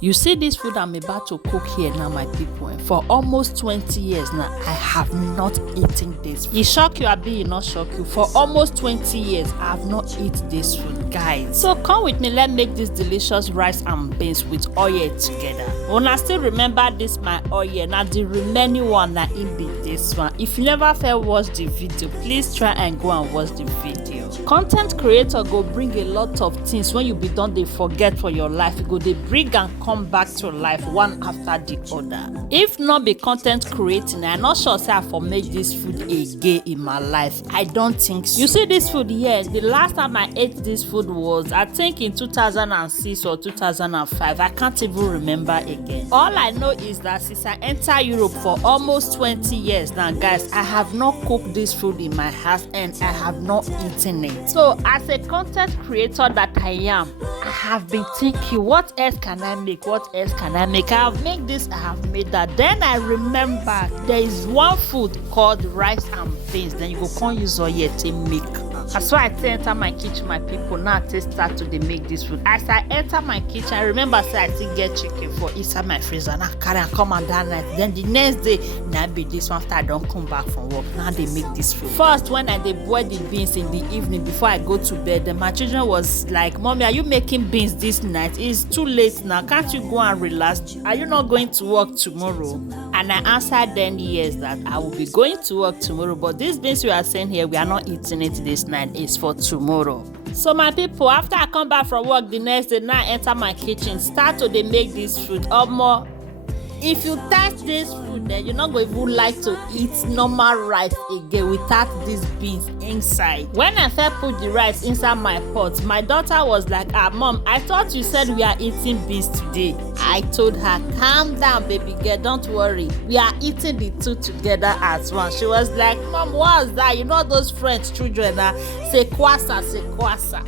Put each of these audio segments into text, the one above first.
You see this food I'm about to cook here now, my people, for almost 20 years now, I have not eaten this food. It shock you, abi it not shock you? For almost 20 years, I have not eaten this food, guys. So come with me, let's make this delicious rice and beans with oil together. When I still remember this my oil, now the remaining one na in be this one. If you never felt watch the video, please try and go and watch the video. Content creator go bring a lot of things when you be done they forget for your life. You go they bring and come back to life one after the other. If not be content creating, I'm not sure say I for make this food again in my life. I don't think so. You see this food here, the last time I ate this food was I think in 2006 or 2005. I can't even remember again. All I know is that since I entered Europe for almost 20 years now, guys, I have not cooked this food in my house and I have not eaten it. So as a content creator that I am, I have been thinking, what else can I make? What else can I make? I have made this, I have made that. Then I remember there is one food called rice and beans. Then you go come use oil to make. That's why I enter my kitchen, my people. Now I start to make this food. As I enter my kitchen, I remember say I still get chicken for inside my freezer. Now carry and come and that night. Then the next day, now be this one after I don't come back from work. Now they make this food. First, when I they boil the beans in the evening before I go to bed, then my children was like, "Mommy, are you making beans this night? It's too late now. Can't you go and relax? Are you not going to work tomorrow?" And I answered then yes, that I will be going to work tomorrow. But these beans we are saying here, we are not eating it this night. It's for tomorrow. So my people, after I come back from work the next day, now I enter my kitchen, start to they make this food. Or more. If you touch this food, then you're not going to even like to eat normal rice again without these beans inside. When I first put the rice inside my pot, my daughter was like, "Mom, I thought you said we are eating beans today." I told her, "Calm down, baby girl, don't worry. We are eating the two together as one." She was like, "Mom, what's that? You know those French children are say kwasa, say kwasa."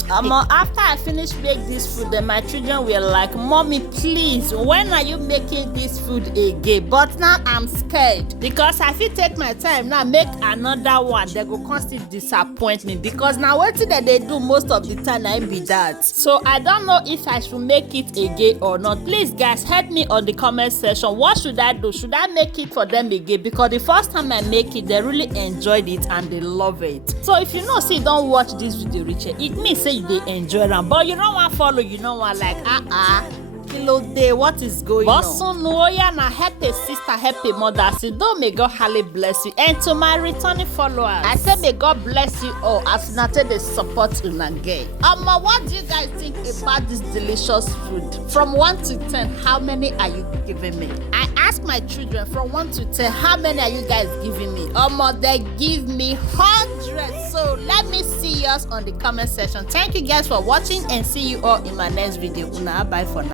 After I finished making this food, then my children were like, "Mommy, please, when are you making this food again?" But now I'm scared because I feel take my time now make another one. They go constantly disappoint me because now what that they do most of the time I be that. So I don't know if I should make it again or not. Please guys, help me on the comment section. What should I do? Should I make it for them again? Because the first time I make it, they really enjoyed it and they love it. So if you know say don't watch this video, Richard, it means say they enjoy them, but you don't want to follow, you don't want like Kilo day, what is going on? Bosun Noya na help a sister, help a mother. So don't may God highly bless you. And to my returning followers, I say may God bless you all as not they support you again. What do you guys think about this delicious food? From 1 to 10, how many are you giving me? I ask my children from 1 to 10, how many are you guys giving me? They give me 100. So let me see yours on the comment section. Thank you guys for watching and see you all in my next video. Bye for now.